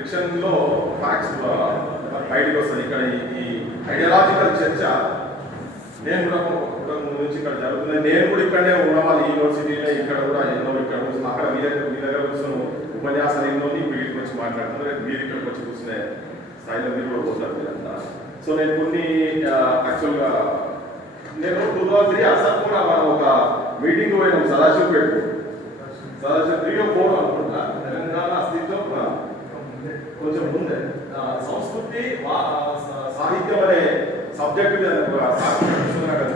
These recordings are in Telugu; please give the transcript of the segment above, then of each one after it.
ఫ్రిక్షన్లో ఫ్యాక్ట్స్ బయటకు వస్తుంది. ఇక్కడ ఈ ఐడియాలజికల్ చర్చ నేను కూడా ముందు నుంచి ఇక్కడ జరుగుతుంది. నేను కూడా ఇక్కడనే ఉన్న వాళ్ళ యూనివర్సిటీలో ఇక్కడ కూడా ఎన్నో ఇక్కడ కూర్చుని అక్కడ మీ దగ్గర కూర్చొని ఉపన్యాసాలు ఎన్నో వీటికి వచ్చి మాట్లాడుతున్నారు. మీరు ఇక్కడికి వచ్చి కూర్చునే స్థాయిలో మీరు కూడా పోతారు మీరంతా. సో నేను కొన్ని యాక్చువల్గా నేను 2003 అసలు కూడా మనం ఒక మీటింగ్ పోయినాం సదాశివ్ పెట్టు సదాశివ్ 3 or 4 అనుకుంటా. తెలంగాణ అస్తిత్వం కొంచెం ముందే సంస్కృతి సాహిత్యం అనే సబ్జెక్ట్ మీద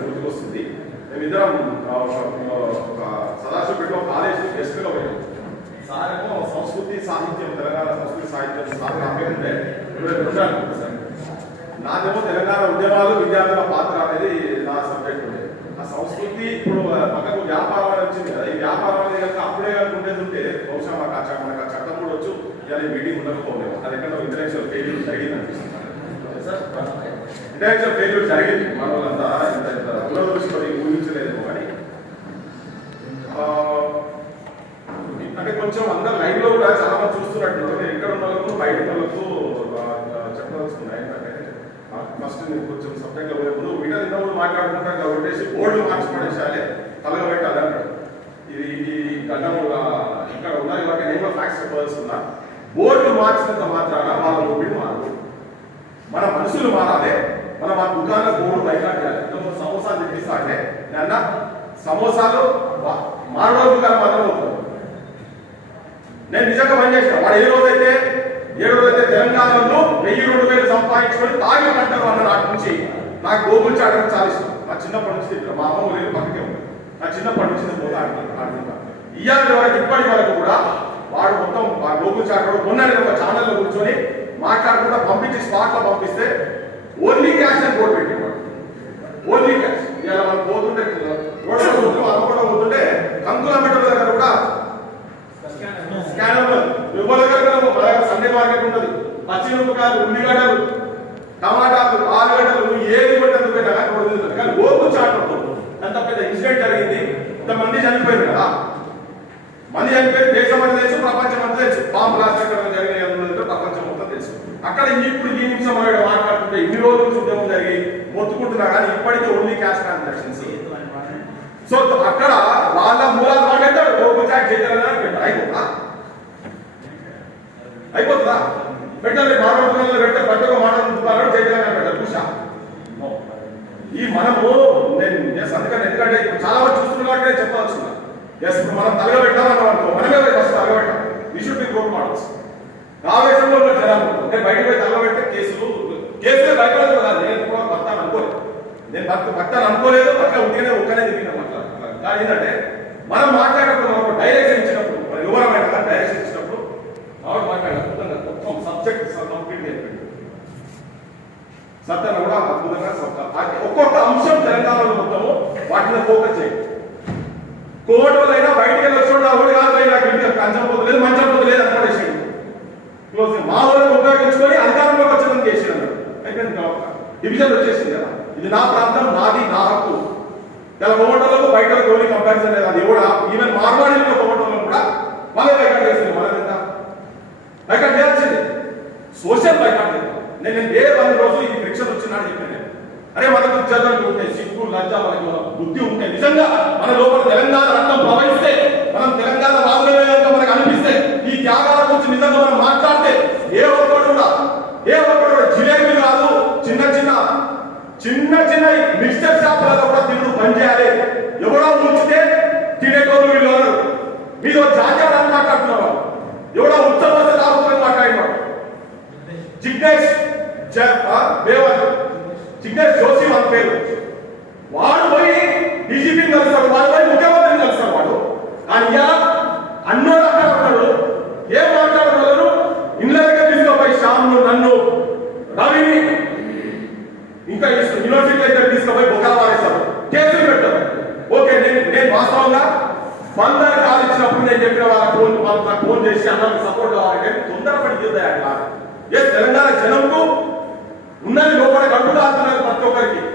గుర్తుకొస్తుంది. మేమిద్దరం ఒక సదాశివ్ పెట్టు కాలేజీ గెస్ట్గా పోయాం. సార్ ఏమో సంస్కృతి సాహిత్యం తెలంగాణ సంస్కృతి సాహిత్యం సార్ కాకపోతే సార్ నాదేమో తెలంగాణ ఉద్యమాలు విద్యార్థుల పాత్ర అనేది నా సబ్జెక్ట్ ఉండేది. ఆ సంస్కృతి ఇప్పుడు పక్కకు వ్యాపారం అని వచ్చింది కదా. ఈ వ్యాపారం అనేది కనుక అప్పుడే కనుకుంటేది ఉంటే బహుశా మనకు ఆ చట్టం కూడా వచ్చు ఇలా మీటింగ్ ఉండకపోలేము. అది ఎక్కడ ఇంటలెక్చువల్ ఫెయిల్యూర్ జరిగింది అనిపిస్తుంది సార్. ఇంటలెక్చువల్ ఫెయిల్యూర్ జరిగింది మన వాళ్ళంతా ఇంత దురదృష్టి ఊహించలేదు. కానీ అంటే కొంచెం అందరు లైవ్ లో కూడా చాలా మంది చూస్తున్నట్టు నేను ఎక్కడ ఉన్న వాళ్ళకు బయట వాళ్ళకు చెప్పదలుచుకున్నా. ఏంటంటే ఫస్ట్ నేను కొంచెం సబ్జెక్ట్ లో పోయే ముందు వీటల్ ఇంతకుముందు మాట్లాడుకుంటాం కాబట్టి బోర్డు మార్చి పడేసాలే తలగా పెట్టాలి అన్నాడు. ఇది గతం ఇక్కడ ఉన్నారు ఇవాళ నేను ఫ్యాక్ట్స్ చెప్పదలుచుకున్నా. బోర్డు మార్చినంత మాత్రాన వాళ్ళ మూవీలు మారదు. మన మనుషులు మారాలి. మనం ఆ దుకాణం బోర్డు బయటేయాలి. సమోసాలు తెప్పిస్తా అంటే నేను సమోసాలు మారడం దుకాణం మాత్రం అవుతుంది. నేను నిజంగా పనిచేసిన వాడు ఏ రోజైతే తెలంగాణలో 1000-2000 సంపాదించుకొని తాగి పంటలు అన్న నాటి నుంచి నాకు గోగులు చాటడం చాలా ఇష్టం. నా చిన్నప్పటి నుంచి మా అమ్మ ఊరు పక్కకే ఉంది. నా చిన్నప్పటి నుంచి నేను పోతా ఆడుతుంటా. ఇవాళ వరకు ఇప్పటి వరకు కూడా వాడు మొత్తం గోగులు చాటడం మొన్న ఒక ఛానల్లో కూర్చొని మాట్లాడుకుంటా పంపించి స్పాట్లో పంపిస్తే ఓన్లీ క్యాష్ అని బోర్డు పెట్టేవాడు. Only cash. ఇవాళ మనం పోతుంటే అనుకోవడం పోతుంటే కంకుల మెట్ల దగ్గర కూడా సండే మార్కెట్ ఉంటుంది. పచ్చిమిరపకాయలు, ఉల్లిగడ్డలు, టమాటాలు, ఆలుగడ్డలు ఏది పట్టినందుకు పోయినా కానీ ఓపు చాటతో అంత పెద్ద ఇన్సిడెంట్ జరిగింది. ఇంతమంది చనిపోయారు కదా. మంది చనిపోయి దేశం అంటే తెలుసు, ప్రపంచం అంతా తెలుసు. బాంబు రాష్ట్రం జరిగిన ప్రపంచం మొత్తం తెలుసు. అక్కడ ఇప్పుడు ఈ నిమిషం మాట్లాడుతుంటే ఇన్ని రోజుల నుంచి ఉద్యమం జరిగి మొత్తుకుంటున్నా కానీ ఇప్పటికీ ఓన్లీ క్యాష్ ట్రాన్సాక్షన్స్. సో అక్కడ వాళ్ళ మూలాలు మాట్లాడతారు. ఓపు చాట్ చేయాలని అయిపోతుందా? పెట్టాలి. మానవ పెడితే పట్టుగా మానవ చైతన్యం పెట్టాలి. చూసా ఈ మనము నేను అందుకని ఎందుకంటే ఇప్పుడు చాలా మంది చూస్తున్నా కాబట్టి చెప్పవచ్చున్నా. ఎస్ ఇప్పుడు మనం తలగా పెట్టామన్నాం అనుకో, మనమే ఫస్ట్ తలగా పెట్టాం. We should be role models. ఆవేశంలో జనాలు అంటే బయటకు పోయి తలగా పెడితే కేసులే భయపడదు కదా. నేను కూడా భక్తాను అనుకోలేదు. నేను భక్తాను అనుకోలేదు. అట్లా ఉంటేనే ఒక్కనే తిరిగినాం. అట్లా కానీ ఏంటంటే మనం మాట్లాడేటప్పుడు డైరెక్షన్ ఇచ్చినప్పుడు మన వివరమైన డైరెక్షన్ ఇచ్చినప్పుడు ఆవిడ మాట్లాడాలి మొత్తం సబ్జెక్ట్ కంప్లీట్ అయిపోయింది. సత్యన కూడా అద్భుతంగా ఒక్కొక్క అంశం తెలంగాణలో మొత్తము వాటిని ఫోకస్ చేయండి. కోటలైనా బయటికి వెళ్ళి వచ్చి ఒకటి కాదు నాకు ఇంటికి కంచం పోతలేదు మంచం పోతలేదు అనుకోండి. క్లోజ్ మా ఊళ్ళని ఉపయోగించుకొని అధికారంలోకి వచ్చేదని చేసినారు. అయిపోయింది. డివిజన్ వచ్చేసింది కదా. ఇది నా ప్రాంతం, నాది, నా హక్కు. ఇలా కోటలకు బయట గోలీ కంపారిజన్ లేదు. అది కూడా ఈవెన్ మార్వాడీలో కోటలో కూడా వాళ్ళే బైకాట్ చేసింది. మన ఎంత బైకాట్ చేయాల్సింది సోషల్ బైకాట్ లేదు. నేను ఏ 100 రోజులు ఈ ఫ్రిక్షన్ వచ్చినాడు చెప్పాను. అరే మనకు జగన్లు ఉంటే సిగ్గు లజ్జ మనకి బుద్ధి ఉంటే నిజంగా మన లోపల తెలంగాణ రక్తం ప్రవహిస్తే మనం తెలంగాణ రాజులే మనకు అనిపిస్తే ఈ త్యాగాల గురించి నిజంగా మనం మాట్లాడితే ఏ ఒక్కడు కూడా జిలేబీ కాదు చిన్న మిక్స్చర్ షాపులలో కూడా తిరుగు పనిచేయాలి. ఎవడో ఉంచితే తినేటోళ్ళు వీళ్ళు మీరు జాతీయాలని మాట్లాడుతున్నారు. ఎవడో ఉత్తమ తాగుతుందని మాట్లాడినాడు. జిగ్నేష్ జోషి వాళ్ళ పేరు. వాడు పోయి డీజీపీని కలుస్తాడు, వాడు పోయి ముఖ్యమంత్రిని కలుస్తాడు. వాడు కానీ అన్నోడు అక్కడ ఉన్నాడు. ఏం మాట్లాడుతున్నారు? ఇండ్ల దగ్గర తీసుకుపోయి శ్యామ్ను, నన్ను, రవిని ఇంకా యూనివర్సిటీ దగ్గర తీసుకుపోయి బొక్కలు మారేస్తారు, కేసులు పెట్టారు. ఓకే నేను వాస్తవంగా 100 కాలు ఇచ్చినప్పుడు నేను చెప్పిన వాళ్ళకి ఫోన్ చేసి అందరికి సపోర్ట్ కావాలి. తొందరపడి చేద్దాం. తెలంగాణ జనంకు ఉన్నది లోపల గంటలు ఆడుతున్నారు.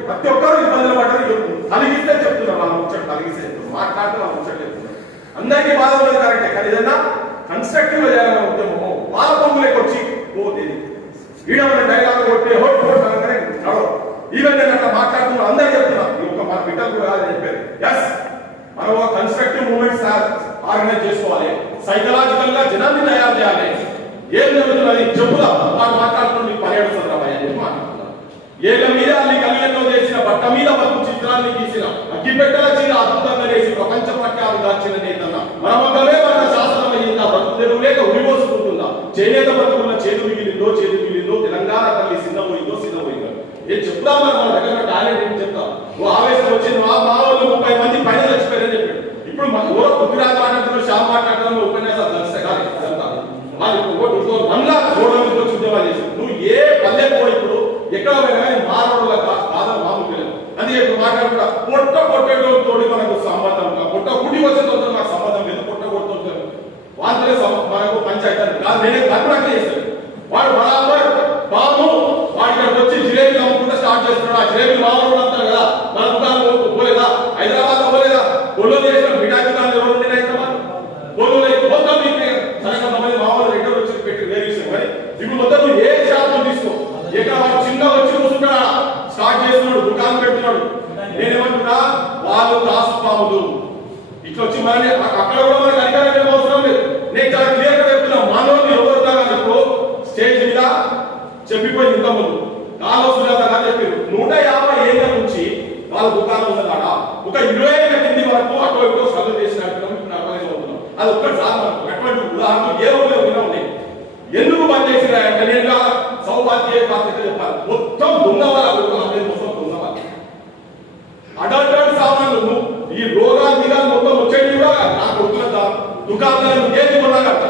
ప్రతి ఒక్కరు ఇబ్బందులు పడ్డారు. కలిగిస్తే చెప్తున్నారు. వాళ్ళ ముచ్చట కలిగిస్తే మాట్లాడితే వాళ్ళ ముచ్చట చెప్తున్నారు. అందరికీ బాధ ఉన్నది కరెక్టే. కానీ ఏదన్నా కన్స్ట్రక్టివ్ గా చేయాలన్న ఉద్యమము వాళ్ళ పొంగులోకి వచ్చి చిత్రాన్ని గీసిన అగ్గిపెట్టల చీర అద్భుతంగా వేసి ప్రపంచ ప్రఖ్యాతి దాచిన నేతన్న మన మంగళమే మన శాస్త్రం అయ్యిందా బతుకుదెరువు లేక ఉరిపోసుకుంటుందా చేనేత బతుకున్న చేదు మిగిలిందో తెలంగాణ తల్లి సిద్ధపోయిందో ఏం చెప్తా మన దగ్గర టాలెంట్ ఏం చెప్తా ఓ ఆవేశం వచ్చింది మా వాళ్ళు 30 మంది పైన చచ్చిపోయారని చెప్పాడు. ఇప్పుడు మన ఊర పృథ్వీరాజ్ మాట్లాడుతున్నారు, శ్యామ్ మాట్లాడుతున్నారు, ఉపన్యాసాలు కలిస్తే కాదు వాళ్ళు 1 లాక్ గోడౌన్ వచ్చి ఉద్యోగాలు చేశారు. నువ్వు ఏ పల్లె పోయి ఇప్పుడు ఎక్కడ పోయినా కానీ మానవుల కాదని మామూలు లేదు. అందుకే ఇప్పుడు మాట్లాడుతున్నా పొట్ట కొట్టేటోతో మనకు సంబంధం, పొట్ట కుడి వచ్చేతో నాకు సంబంధం లేదు. పొట్ట కొట్టుతారు వాళ్ళే మనకు పంచాయతీ కాదు. నేనే కనుక చేస్తాను వాడు బరాబర్ బాబు వాడికి వచ్చి జిలేబీలు అమ్ముకుంటే స్టార్ట్ చేస్తున్నాడు. ఆ జిలేబీలు మామూలు అంటారు కదా, మన దుకాణం పోలేదా, హైదరాబాద్ పోలేదా, పొల్లు చేసిన మిఠాయి దుకాణాలు ఎవరు ఉండే హైదరాబాద్ పొల్లు మొత్తం సరిగ్గా మంది మామూలు ఎక్కడ వచ్చి పెట్టి వేరే విషయం. కానీ ఇప్పుడు మొత్తం నువ్వు ఏ శాతం తీసుకో, ఎక్కడ వాడు చిన్న వచ్చి కూర్చుంటాడా స్టార్ట్ చేస్తున్నాడు, దుకాణం పెడుతున్నాడు. నేనేమంటున్నా వాళ్ళు కాసుపాములు ఇట్లా వచ్చి మనని అక్కడ కూడా మనకి అధికారం అవసరం లేదు. నేను చాలా క్లియర్ గా చెప్తున్నా, మానవులు ఎవరు ఇప్పుడు స్టేజ్ మీద చెప్పిపోయింది ఇంతకుముందు కాలో సుజాత గారు చెప్పారు 150 ఏళ్ల నుంచి వాళ్ళ దుకాణం ఉన్నదాడ ఒక 20 ఏళ్ల కింది వరకు అటు ఇటు సర్వ్ చేసినట్టు అవుతున్నాం. అది ఒక్కటి సార్ అటువంటి ఉదాహరణలు ఏ ఊళ్ళో ఉన్నాయి. ఎందుకు బంద్ చేసినాయంటే నేను సౌభాగ్య బాధ్యత చెప్పాలి. మొత్తం దొంగ వాళ్ళ మొత్తం దొంగ వాళ్ళు అడల్ట్ సామాన్లు ఈ రోగాలు దిగాలు మొత్తం వచ్చేది కూడా నాకు వస్తున్న దుకాణాలు ఏది కొన్నా కదా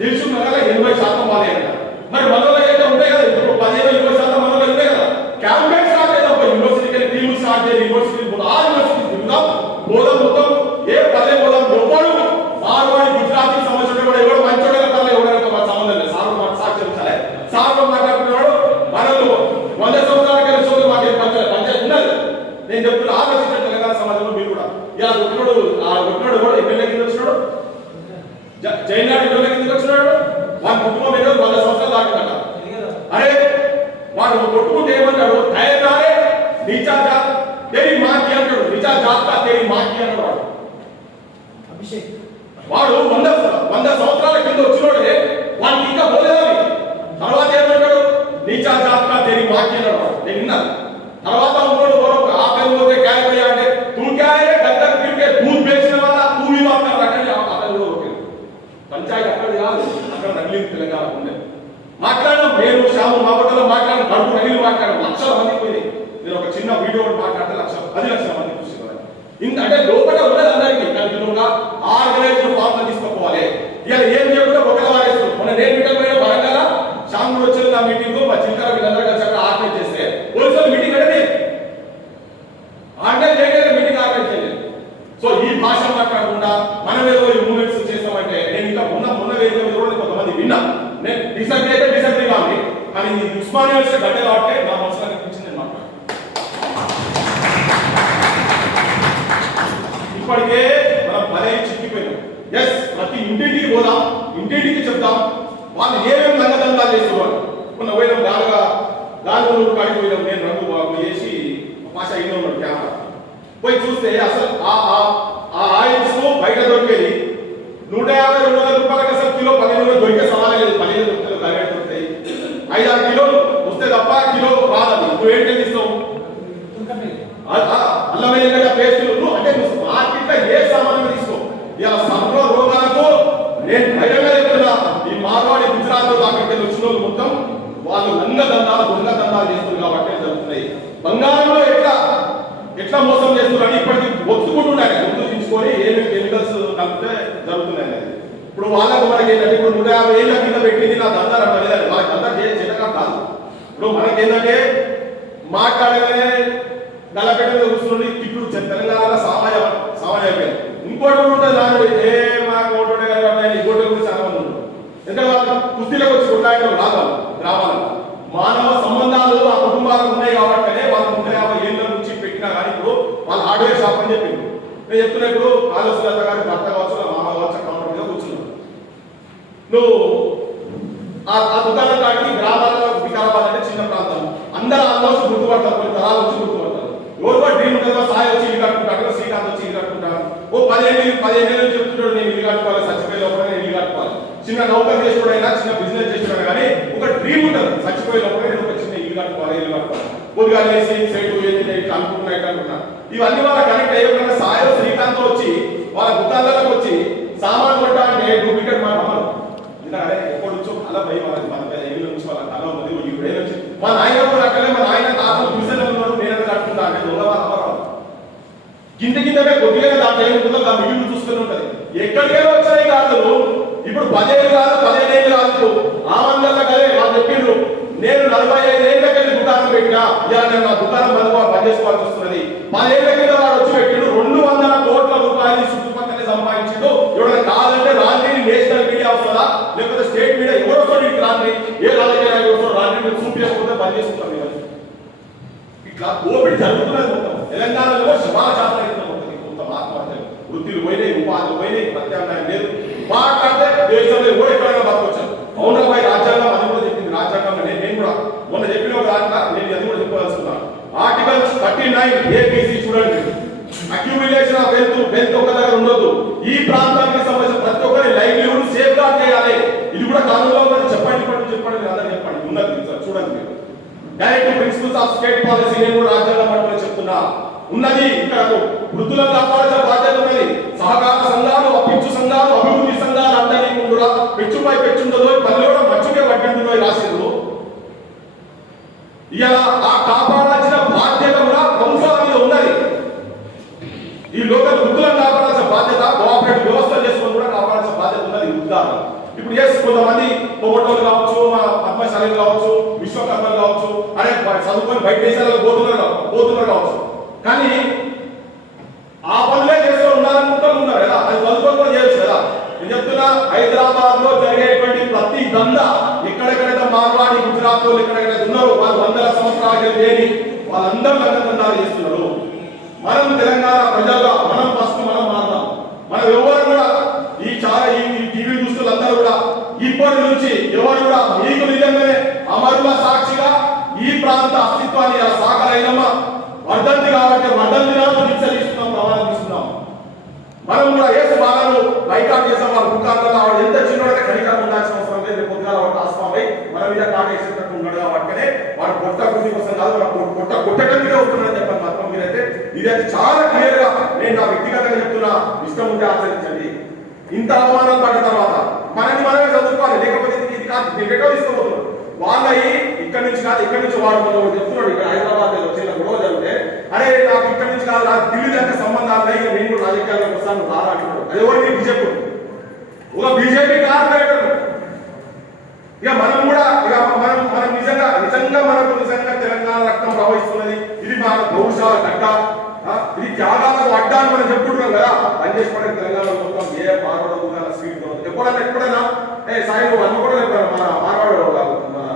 తెలుసుకున్నా కదా 80% వాళ్ళే అంటారు. మరి మనలో అయితే ఉంటాయి కదా, ఇప్పుడు 15-20% మనలో ఉంటాయి కదా. క్యాంపెయిన్ స్టార్ట్ అయితే యూనివర్సిటీకి టీమ్ స్టార్ట్ చేయాలి. యూనివర్సిటీ ఆ యూనివర్సిటీ తిరుగుదాం పోదాం మొత్తం ఏ పల్లె పోదాం. ఎవరు మార్వాడి గుజరాతీ సంవత్సరం కూడా ఎవరు మంచోడే పల్లె ఎవరైనా మన సంబంధం లేదు. సార్ మాట సాక్షించాలి. సార్ మాట్లాడుతున్నాడు మనలో 100 సంవత్సరాల కింద చోటు మాకు పంచాయతీ ఉన్నది. నేను చెప్తున్నా ఆలోచించండి తెలంగాణ సమాజంలో మీరు కూడా ఇలా కొట్టినాడు కూడా ఎమ్మెల్యే కింద వచ్చినాడు, జైనాడు ఎమ్మెల్యే కింద వచ్చినాడు. వాడి కుటుంబం ఏదో 100 సంవత్సరాలు దాటిందట. అరే వాడు కొట్టుకుంటే ఏమన్నాడు, తయారే నీచా జాత్ తేరీ మాకి అంటాడు. నీచా జాత్ కా తేరీ మాకి అన్నాడు. వాడు 100 సంవత్సరాల కింద వచ్చినోడే వాడికి ఇంకా పోలేదని తర్వాత ఏమంటాడు, నీచా జాత్ కా తేరీ మాకి అన్నాడు. నేను విన్నాను. తర్వాత ఇంకోటి ఆ పని పోతే క్యాయ్ పోయా అంటే తూ క్యాయ్ డక్కర్ పిలికే దూద్ బేచిన వాళ్ళ తూ भी बात कर रहा है. అతను ఓకే పంచాయతీ అక్కడ కాదు, అక్కడ నగిలింది తెలంగాణ ఉండే మాట్లాడడం. నేను శ్యాము మాబట్టలో మాట్లాడడం, కడుపు నగిలి మాట్లాడడం. లక్షల మంది పోయినాయి. నేను ఒక చిన్న వీడియో మాట్లాడితే 10 లక్షల మంది చూసేవారు. అంటే లోపల ఉన్నది అందరికీ కంటిన్యూగా ఆర్గనైజ్డ్ ఫార్మ్ తీసుకోవాలి. ఇలా ఏం చేయకుండా ఒకరి వారేస్తారు. మొన్న నేను మీటింగ్ పోయిన వరంగల్ శ్యాము వచ్చిన నా మీటింగ్ మా చిలకర వీళ్ళందరూ కలిసి అక్కడ ఆర్గనైజ్ చేస్తే పోలీసులు మీటింగ్ అంటే ఆర్గనైజ్ చేయలేదు, మీటింగ్ ఆర్గనైజ్ చేయలేదు. సో ఈ భాష మాట్లాడకుండా మనం ఏదో ఈ మూమెంట్స్ చేస్తామంటే నేను ఇంకా మొన్న వేదిక మీద కూడా కొంతమంది విన్నా. నేను డిసగ్రీ కావాలి కానీ ఈ ఉస్మానియా గడ్డ కాబట్టి నా మనసులో అనిపించింది. నేను మాట్లాడు ఇప్పటికే మనం భలే చిక్కిపోయినాం. ఎస్ ప్రతి ఇంటింటికి పోదాం, ఇంటింటికి చెప్తాం వాళ్ళు ఏమేమి దంగదండాలు చేస్తున్నారు. మొన్న పోయినాం గాలి కాడికి పోయినాం. నేను రంగు బాబు చేసి భాష అయిన ఉన్నాడు కెమెరా పోయి చూస్తే అసలు ఆ ఆయిల్స్ బయట దొరికేది 150-200 రూపాయలకి అసలు కిలో 15 దొరికే సవాలే లేదు. 15 దొరుకుతాయి, బయట దొరుకుతాయి. 5-6 కిలోలు వస్తే తప్ప కిలో రాదు. నువ్వు ఏంటి ఇస్తావు అల్లం వెల్లిగడ్డ పేస్టులు అంటే నువ్వు మార్కెట్లో ఏ సామాన్లు తీసుకో. ఇలా సర్వ రోగాలకు నేను ధైర్యంగా చెప్తున్నా. ఈ మార్వాడి గుజరాత్ అక్కడికి వచ్చిన వాళ్ళు మొత్తం వాళ్ళు దొంగ దందాలు చేస్తున్నారు కాబట్టి జరుగుతున్నాయి. బంగారంలో ఎట్లా మోసం చేస్తున్నారని ఇప్పటికీ ఒత్తుకుంటున్నాయి. గుర్తుంచుకొని ఏమి కెమికల్స్ కలిపితే జరుగుతున్నాయి. ఇప్పుడు వాళ్ళకు మనకి ఏంటంటే ఇప్పుడు 150 ఏళ్ళ కింద పెట్టింది నా దందా అనేది వాళ్ళకి దందా చిన్నగా కాదు. ఇప్పుడు మనకి ఏంటంటే మాట్లాడగానే నల్లపేట చూస్తుండే ఇప్పుడు తెలంగాణ సామాన్య ఇంకోటి ఉంటుంది నాడు ఏ మాకు ఓటు ఇంకోటి గురించి చాలా మంది ఉంటుంది. ఎందుకంటే వాళ్ళు కుస్తీలకు వచ్చి కొట్లాడటం రాదు. గ్రామాలకు మానవ సంబంధాలు ఆ కుటుంబాలకు ఉన్నాయి కాబట్టి వాళ్ళు 150 ఏళ్ళ నుంచి పెట్టినా కానీ ఇప్పుడు వాళ్ళ హార్డ్వేర్ షాప్ అని చెప్పింది. నేను చెప్తున్నా ఇప్పుడు కాళేశ్వర గారి భర్త కావచ్చు, మామ కావచ్చు, కౌంటర్ మీద కూర్చున్నావు. నువ్వు ఆ దుకాణం కాడికి గ్రామాలలో వికారాబాద్ అంటే చిన్న ప్రాంతం అందరూ ఆల్మోస్ట్ గుర్తుపడతారు. కొన్ని తరాలు వచ్చి గుర్తుపడతారు. ఎవరికో డ్రీమ్ ఉంటుంది, సాయి వచ్చి ఇల్లు కట్టుకుంటాడు, శ్రీకాంత్ వచ్చి ఇల్లు కట్టుకుంటాడు. ఓ 15 ఏళ్ళు చెప్తున్నాడు నేను ఇల్లు కట్టుకోవాలి, చచ్చిపోయే లోపల నేను ఇల్లు కట్టుకోవాలి. చిన్న నౌకర్ చేసుకోవడైనా చిన్న బిజినెస్ చేసుకోవడం కానీ ఒక డ్రీమ్ ఉంటుంది. చచ్చిపోయే లోపల నేను ఒక చిన్న ఇల్లు కట్టుకోవాలి. పొద్దుగా వేసి సైడ్ ఇట్లా అనుకుంటున్నా. ఇవన్నీ వాళ్ళ కనెక్ట్ అయ్యకుండా సాయో శ్రీకాంత్ వచ్చి వాళ్ళ దుకాణాలకు వచ్చి సామాన్ కొట్టాలంటే డూప్లికేట్ మాట అమ్మరు. ఎందుకంటే ఎప్పటి నుంచో అలా భయం వాళ్ళకి 15 ఏళ్ళ నుంచి వాళ్ళ కళ ఉన్నది 20 ఏళ్ళ నుంచి మా నాయన కూడా అక్కడే మా నాయన తాతలు చూసేనే ఉన్నాడు. నేను కట్టుకుంటా అంటే దొంగ వాళ్ళ అమ్మరావు కిందకే కొద్దిగా దాంట్లో ఏముంటుందో దాని మిగిలిన చూస్తూనే ఉంటది. ఎక్కడికైనా వచ్చాయి కాదు ఇప్పుడు 10 ఏళ్ళు కాదు 15 ఏళ్ళు కాదు ఆ మందల కదే వాళ్ళు చెప్పిండ్రు. నేను 45 ఏళ్ళకెళ్ళి దుకాణం పెట్టినా ఇలా నేను నా దుకాణం పనిచేసుకోవాల్సి వస్తున్నది. 10 ఏళ్ళ కింద వాడు వచ్చి పెట్టిండు 200 కోట్ల రూపాయలు చుట్టుపక్కలే సంపాదించిండు. ఎవరైనా కాదంటే రాండి నేషనల్ మీడియా వస్తుందా లేకపోతే స్టేట్ మీడియా ఎవరు వస్తాడు ఇటు రాండి ఏ రాజకీయ వస్తాడు రాండి మీరు చూపించకపోతే పని చేసుకుంటాం. ఇట్లా కోవిడ్ జరుగుతున్నది మొత్తం తెలంగాణలో శవాల జాతర అవుతుంది. మొత్తం ఆత్మహత్యలు వృత్తులు పోయినాయి ఉపాధులు పోయినాయి ప్రత్యామ్నాయం లేదు. మాట్లాడితే దేశంలో కూడా ఎక్కడైనా బతకొచ్చాను. అవునబాయి రాజ్యాంగం అది కూడా చెప్పింది. రాజ్యాంగంలో నేను కూడా మొన్న చెప్పిన ఒక దాంట్లో నేను అది కూడా చెప్పవలసుకున్నాను. ఆర్టికల్ 39 ఏబిసి చూడండి. అక్యూమిలేషన్ ఆఫ్ వెల్త్ ఒక దగ్గర ఉండొద్దు. ఈ ప్రాంతానికి సంబంధించిన ప్రతి ఒక్కరి లైవ్లీహుడ్ సేఫ్ గార్డ్ చేయాలి. ఇది కూడా కానూన్లో ఉన్నది. చెప్పండి అందరూ చెప్పండి ఉన్నది చూడండి మీరు. Direct principles of state policy నేను కూడా రాజ్యాంగం పట్టుకుని చెప్తున్నా ఉన్నది. ఇక్కడ వృద్ధులను కాపాడాల్సిన బాధ్యత ఉన్నది. సహకార సంఘాలు పెంచు సంఘాలు అభివృద్ధి సంఘాలు అంటే కూడా పెంచుపై పెంచుండదో పల్లె కూడా మచ్చుకే పట్టిందో రాసిండ్రు. ఇలా ఆ కాపాడాల్సిన బాధ్యత కూడా ప్రభుత్వాల మీద ఉన్నది. ఈ లోకల్ వృద్ధులను కాపాడాల్సిన బాధ్యత కోఆపరేటివ్ వ్యవస్థ చేసుకొని కూడా కాపాడాల్సిన బాధ్యత ఉన్నది వృద్ధాలు. ఇప్పుడు ఎస్ కొంతమంది పొగటోలు కావచ్చు మా పద్మశాలీలు కావచ్చు విశ్వకర్మలు కావచ్చు అరే చదువుకొని బయట దేశాలకు పోతున్నారు కావచ్చు. కానీ ఆ పనులే చేస్తూ ఉన్నారు కదా. అది చదువుకొని చేయొచ్చు కదా. నేను చెప్తున్నా హైదరాబాద్ లో జరిగేటువంటి ప్రతి దందా ఎక్కడెక్కడైతే మార్వాడి గుజరాత్ లో ఎక్కడెక్కడైతే ఉన్నారో వాళ్ళు 100 సంవత్సరాలు లేని వాళ్ళందరూ దందాలు చేస్తున్నారు. మనం తెలంగాణ ప్రజల్లో మనం ఫస్ట్ మనం మారుతాం. మనం ఎవరు కూడా ఈ టీవీ చూస్తున్నందరూ కూడా ఇప్పటి నుంచి ఎవరు కూడా మీకు నిజంగానే అమరుల సాక్షిగా ఈ ప్రాంత అస్తిత్వాన్ని సాగరైనమ్మా వర్ధంతి కాబట్టి వర్ధంతి నాడు దీక్ష తీసుకున్నాం ప్రమాణం తీసుకున్నాం. మనం కూడా ఏసు బాలను బైకాట్ చేసాం. వాళ్ళ దుకాణంలో ఆవిడ ఎంత చిన్నవాడే కనికరం ఉండాల్సిన అవసరం లేదు. పొద్దుగా వాడు ట్రాన్స్ఫార్మ్ అయ్యి మన మీద కాటేసేటట్టు ఉన్నాడు కాబట్టి వాడు పొట్ట కృషి కోసం కాదు మన కొట్టకంగా వస్తున్నాడని చెప్పాను. మాత్రం మీరైతే ఇదైతే చాలా క్లియర్ గా నేను నా వ్యక్తిగతంగా చెప్తున్నా. ఇష్టం ఉంటే ఆచరించండి. ఇంత అవమానాలు పడ్డ తర్వాత మనమే చదువుకోవాలి. లేకపోతే ఇది కాదు ఎక్కడో తీసుకోబోతున్నాడు. వాళ్ళ ఇక్కడి నుంచి కాదు ఇక్కడి నుంచి వాడు చెప్తున్నాడు. ఇక్కడ హైదరాబాద్ వచ్చిన గొడవ జరిగితే అరే నాకు ఇక్కడి నుంచి కాదు నాకు ఢిల్లీ దాకా సంబంధాలు ఇక నేను కూడా రాజకీయాలకు వస్తాను రారా అంటున్నాడు. అది ఎవరికి బీజేపీ ఒక బీజేపీ కార్పొరేటర్. ఇక మనం కూడా ఇక మనం నిజంగా మనకు నిజంగా తెలంగాణ రక్తం ప్రవహిస్తున్నది. ఇది మన భవిష్యత్ గడ్డ ఇది త్యాగాలకు అడ్డా అని మనం చెప్పుకుంటున్నాం కదా. పనిచేసుకోవడానికి తెలంగాణ మొత్తం ఏ మార్వాడ స్వీట్ ఎప్పుడైనా సాయి అన్న కూడా మన మార్వాడు మన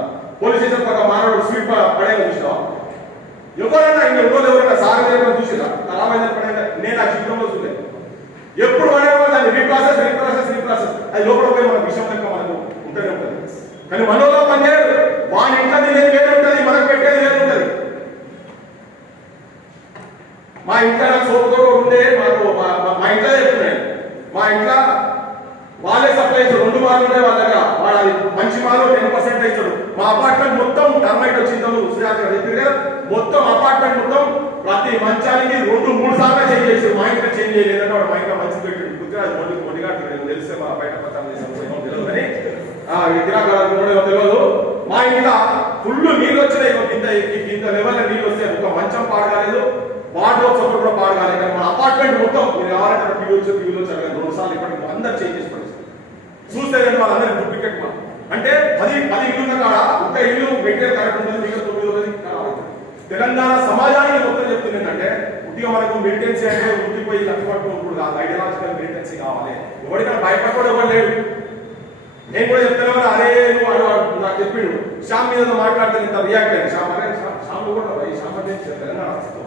పోలీస్ స్టేషన్ పక్క మార్వాడు స్వీట్ పడే చూసినాం. ఎవరైనా ఇంక ఎవరైనా సాగర్ చూసినా రామాయణ పడే నేను ఆ చిత్రంలో చూసే ఎప్పుడు పడేవో దాన్ని రీప్రాసెస్ అది లోపల పోయి మన విషయం లెక్క మనకు ఉంటూనే ఉంటుంది. కానీ మనలో పనిచేయదు. వాడి ఇంట్లో తినేది వేరే ఉంటుంది మనకు పెట్టేది వేరే ఉంటుంది. మా ఇంట్లో సోపుతో ఉండే మా ఇంట్లో చెప్తున్నాయి. మా ఇంట్లో వాళ్ళే సప్లై ఇస్తారు. 2 మార్లు ఉండే వాళ్ళ దగ్గర వాడు మంచి మార్లు 10% ఇస్తాడు. మా అపార్ట్మెంట్ మొత్తం టర్మైట్ వచ్చింది సుజాత చెప్పారు కదా. మొత్తం అపార్ట్మెంట్ మొత్తం ప్రతి మంచానికి 2-3 సార్లు చేంజ్ చేస్తారు. మా ఇంట్లో చేంజ్ చేయలేదంటే వాడు మా ఇంట్లో మంచి పెట్టాడు. గుర్తురాదు మొండిగా తెలిస్తే మా బయట ప్రచారం చేసాము తెలియదు కానీ తెలియదు. మా ఇంట్లో ఫుల్ నీళ్ళు వచ్చినాయి. ఇంత లెవెల్ నీళ్ళు వస్తాయి. ఒక మంచం పాడగాలేదు వార్డ్రోబ్స్ ఒకటి కూడా పాడగాలేదు. కానీ మన అపార్ట్మెంట్ మొత్తం మీరు ఎవరైతే టీవీలో 2 సార్లు ఇప్పటికి అందరు చేంజ్ చేసి పడేస్తారు. చూస్తే వాళ్ళందరూ డూప్లికేట్ అంటే 10 ఇల్లున్న కాడ ఒక ఇల్లు మెటీరియల్ కరెక్ట్ ఉంటుంది. మిగతా 9 రోజులు తెలంగాణ సమాజానికి మొత్తం చెప్తుంది ఏంటంటే ఉట్టిగా మనకు మిలిటెన్సీ అంటే ఉట్టిపోయి లక్షపట్టు ఉంటుంది కాదు. ఐడియాలజికల్ మిలిటెన్సీ కావాలి. ఎవరికైనా భయపడకూడదు ఎవరు లేడు. నేను కూడా చెప్తాను అరే నువ్వు నాకు చెప్పిండు శ్యామ్ మీద మాట్లాడితే ఇంత రియాక్ట్ అయ్యింది. శ్యామ్ కూడా ఈ శ్యామ్ తెలంగాణ వస్తాం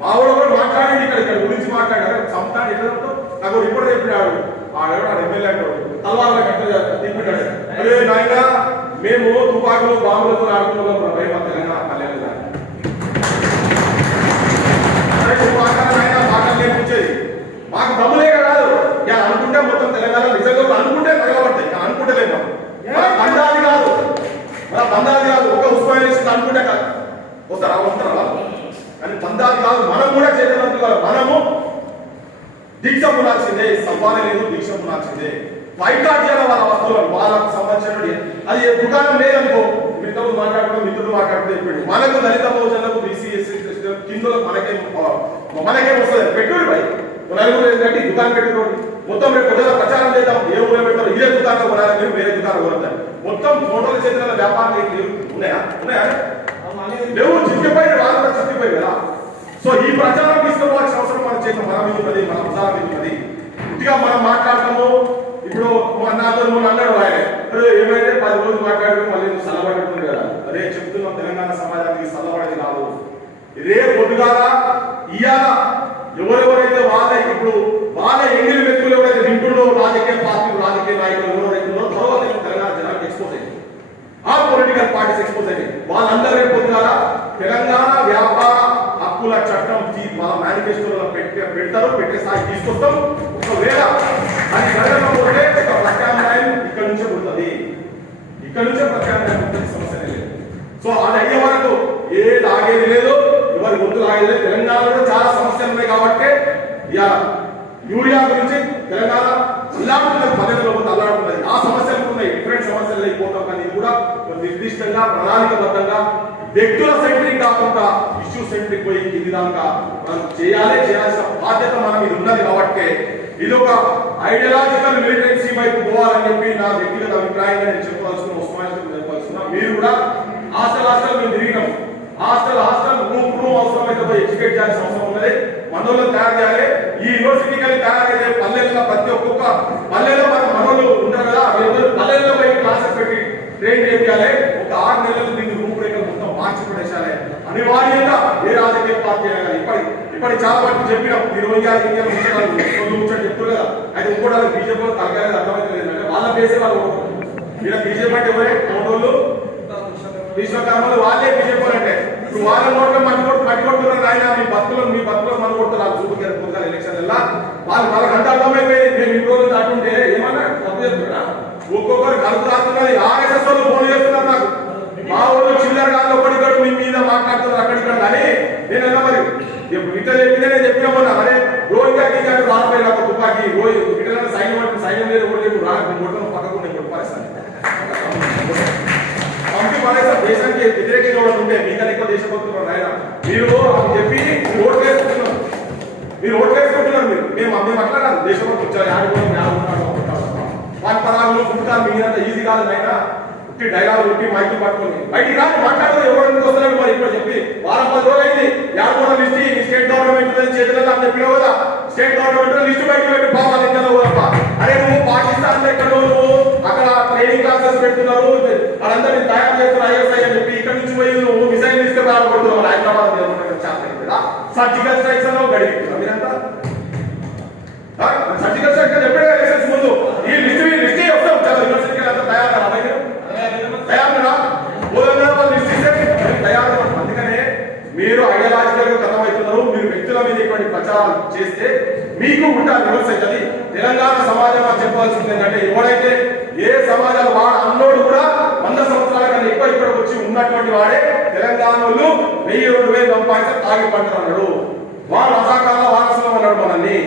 మా ఊళ్ళో కూడా మాట్లాడి ఇక్కడ గురించి మాట్లాడారు. సంస్థాన్ని ఎట్లా నాకు ఇప్పుడు చెప్పినాడు ఆడేవాడు ఎమ్మెల్యే తలవాళ్ళ కట్ట తిప్పినాడు. అరే నాయన మేము తుపాకులు బాంబులతో ఆడుతున్నాం భయమా తెలంగాణ పల్లెలు మాటలు నేర్పించేది మాకు దమ్ములే కాదు. అనుకుంటే మొత్తం తెలంగాణ నిజంగా అనుకుంటే తగలబడతాయి. అనుకుంటలేము బంధాది కాదు ఒక ఉస్మానియా అనుకుంటే కాదు వస్తారా అని పందాలు కాదు, మనం కూడా చైతన్యవంతులు కాదు. మనము దీక్ష పునాల్సిందే, సంపాదన లేదు, దీక్ష పునాల్సిందే. బైకాట్ చేయాలి వాళ్ళ వస్తువులను, వాళ్ళకు సంబంధించిన అది దుకాణం లేదనుకో, మిగతా మాట్లాడుకున్న మిత్రులు మాట్లాడుతూ చెప్పాడు, మనకు దళిత బహుజనులకు బీసీ ఎస్సీ కింద మనకేం వస్తుంది పెట్టుబడి పై నలుగురు ఏంటంటే దుకాణం పెట్టుకోండి, మొత్తం రేపు పొద్దున ప్రచారం చేద్దాం, ఏ ఊళ్ళో పెట్టారు, ఇదే దుకాణం కొనాలి, మీరు వేరే దుకాణం కొనద్దాం. మొత్తం ఫోటోలు చేతుల వ్యాపారం ఉన్నాయా లేవు, చిక్కిపోయి వాళ్ళు కూడా చిక్కిపోయి కదా. సో ఈ ప్రచారం తీసుకోవాల్సిన అవసరం మన చేత మనం ఉన్నది, మన ప్రచారం ఉన్నది. ఇదిగా మనం మాట్లాడతాము. ఇప్పుడు నాతో అన్నాడు ఆయన, ఏమైతే 10 రోజులు మాట్లాడుతూ మళ్ళీ నువ్వు సలబడుతుంది కదా. అదే చెప్తున్నాం, తెలంగాణ సమాజానికి సలబడేది కాదు. రే పొద్దుగాల ఇవాళ ఎవరెవరైతే వాళ్ళ ఇప్పుడు వాళ్ళ ఎంగిలి వ్యక్తులు ఎవరైతే నింపుడో రాజకీయ పార్టీలు, రాజకీయ నాయకులు ఎవరైతున్నారో తర్వాత తెలంగాణ జనానికి ఎక్స్పోజ్ అయింది, ఆ పొలిటికల్ పార్టీస్ ఎక్స్పోజ్ అయింది. వాళ్ళందరూ రేపు పొద్దుగాల తెలంగాణ వ్యాపార హక్కుల చట్టం మన మేనిఫెస్టోలో పెడతారు, పెట్టే స్థాయి తీసుకొస్తాం. ఒకవేళ అది జరగకపోతే ఒక ప్రత్యామ్నాయం ఇక్కడ నుంచే పుడుతుంది, ఇక్కడ నుంచే ప్రత్యామ్నాయం పుట్టిన సమస్య లేదు. సో అది అయ్యే వరకు ఏ లాగేది లేదు, ఎవరి గొంతు లాగేది లేదు. తెలంగాణలో చాలా సమస్యలు ఉన్నాయి కాబట్టి ఇక యూరియా గురించి తెలంగాణ అల్లాడుతున్నది, పద్ధతిలో పోతే అల్లాడుతున్నది. ఆ సమస్యలు ఉన్నాయి, డిఫరెంట్ సమస్యలు అయిపోతాం. కానీ ఇది కూడా నిర్దిష్టంగా ప్రణాళికబద్ధంగా వ్యక్తుల సెంట్రిక్ కాకుండా ఇష్యూ సెంట్రిక్ పోయి కింది దాకా మనం చేయాల్సిన బాధ్యత మన మీద ఉన్నది. కాబట్టి ఇది ఒక ఐడియాలజికల్ మిలిటెన్సీ వైపు పోవాలని చెప్పి నా వ్యక్తిగత అభిప్రాయంగా నేను చెప్పాల్సిన చెప్పాల్సిన. మీరు కూడా హాస్టల్ మేము తిరిగినాం, హాస్టల్ రూమ్ అవసరమైతే పోయి ఎడ్యుకేట్ చేయాల్సిన అవసరం ఉన్నది. మనోళ్ళు తయారు చేయాలి. ఈ యూనివర్సిటీకి తయారైతే పల్లెల్లో ప్రతి ఒక్కొక్క పల్లెలో మన మనోళ్ళు ఉంటారు కదా, పల్లెల్లో పోయి క్లాసెస్ పెట్టి ట్రైన్ చేయాలి. ఒక 6 నెలలు దీన్ని రూపురేఖలు మొత్తం మార్చి పడేసాలి అనివార్యంగా. ఏ రాజకీయ పార్టీ అయినా ఇప్పటి చాలా వరకు చెప్పినాం, 20 ఇండియా ముచ్చట చెప్తారు కదా. అయితే ఇంకోటి బీజేపీ తగ్గలేదు, అర్థమైతే లేదంటే వాళ్ళ బేసే వాళ్ళు ఇలా బీజేపీ అంటే ఎవరే మోడోళ్ళు విశ్వకర్మలు వాళ్ళే బీజేపీ అంటే ఇప్పుడు వాళ్ళ నోట్లో మట్టికొట్టున్నారు. ఆయన మీ బతుకులు మన కొడుతున్నారు. చూపుతారు పొద్దున ఎలక్షన్ వాళ్ళకి అంత అర్థమైపోయింది. మేము ఈ రోజు అటుంటే ఏమన్నా తప్పు చెప్తున్నా, ఒక్కొక్కరు కలుపు రాస్తున్నది. ఆర్ఎస్ఎస్ వాళ్ళు ఫోన్ చేస్తున్నారు నాకు, మా వాళ్ళు చిల్లర కాదు ఒకటిక్కడు మీ మీద మాట్లాడుతున్నారు అక్కడిక్కడ. కానీ నేనన్నా మరి ఇట్లా చెప్పిందే నేను చెప్పినా అరే రోజుగా రాబోయే నాకు తుపాకి రోజు ఇట్లా సైన్యం లేదు కూడా చెప్పి రాకుండా పక్కకు నేను పరిస్థితి పంపి పడేసారు. దేశానికి వ్యతిరేకంగా కూడా ఉంటే మీకన్నా ఎక్కువ దేశభక్తులు ఆయన మీరు అని చెప్పి ఓటు వేసుకుంటున్నారు. మేము అట్లా కాదు, దేశభక్తులు వచ్చారు వాటి పదాలు పుట్టుతారు. మీరంతా ఈజీ కాదు ఆయన ఉట్టి డైలాగ్ ఉట్టి మైకి పట్టుకొని బయటికి రాని మాట్లాడదు. ఎవరికి వస్తున్నాడు మరి ఇప్పుడు చెప్పి 10 రోజులు అయింది. యాభై లిస్ట్ ఈ స్టేట్ గవర్నమెంట్ చేతుల్లో అని చెప్పినావు కదా, స్టేట్ గవర్నమెంట్ లిస్టు బయట పెట్టి పోవాలి ఎక్కడ కూడా. అరే నువ్వు పాకిస్తాన్ ఎక్కడ నువ్వు అక్కడ ట్రైనింగ్ క్లాసెస్ పెడుతున్నారు, వాళ్ళందరినీ తయారు చేస్తున్నారు ఐఎస్ఐ అని చెప్పి ఇక్కడ నుంచి పోయి నువ్వు మిసైల్ తీసుకుని రాబడుతున్నావు. హైదరాబాద్ కదా సర్జికల్ స్ట్రైక్స్ అన్న గడిపిస్తున్నా మీరంతా. సర్జికల్ స్ట్రైక్ చెప్పాడు ఎలక్షన్స్ ముందు ఈ లిస్ట్ వస్తాం చాలా యూనివర్సిటీకి అంతా తయారు తయారు. అందుకనే మీరు ఐడియాలజికల్ గా కథమవుతున్నారు. మీరు వ్యక్తుల మీద ఇటువంటి ప్రచారాలు చేస్తే మీకు ఉంటా రివర్స్ అవుతుంది. తెలంగాణ సమాజం అని చెప్పాల్సింది ఏంటంటే ఎవడైతే ఏ సమాజాలు వాడు అన్నోడు కూడా 100 సంవత్సరాల కన్నా ఎక్కువ ఇక్కడికి వచ్చి ఉన్నటువంటి వాడే తెలంగాణలో 1000-2000 సంపాదించి తాగి పంటలు అన్నాడు. వాడు రసాకాల వారసులు అన్నాడు మనల్ని.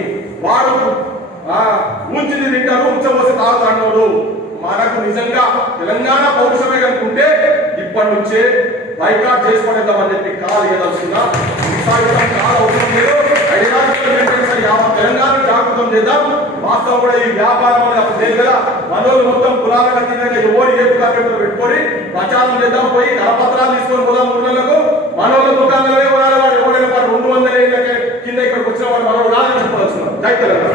వాడు ఉంచింది తింటారు, ఉంచబోసి తాగుతాడు. మనకు నిజంగా తెలంగాణ పౌరుషమే కనుకుంటే ఇప్పటి నుంచే బైకాట్ చేసుకోలేదామని చెప్పి కాల్ ఇవ్వదలుచుకున్నా. చాలా అవసరం లేదు. తెలంగాణ జాగృతం చేద్దాం. వాస్తవం కూడా ఈ వ్యాపారం అనేది కదా, మనోళ్ళు మొత్తం కులాలకు అతీతంగా ఎవరు ఏ కులాలు పెట్టుకొని ప్రచారం చేద్దాం. పోయి కరపత్రాలు తీసుకొని పోదాం ఊళ్ళకు. మనోళ్ళ దుకాణాలే కొనాలి. వాడు ఎవరైనా 200 ఏళ్ళకే కింద ఇక్కడికి వచ్చిన వాడు మనోడు రాదని చెప్పదలుచుకున్నాం. జై తెలంగాణ.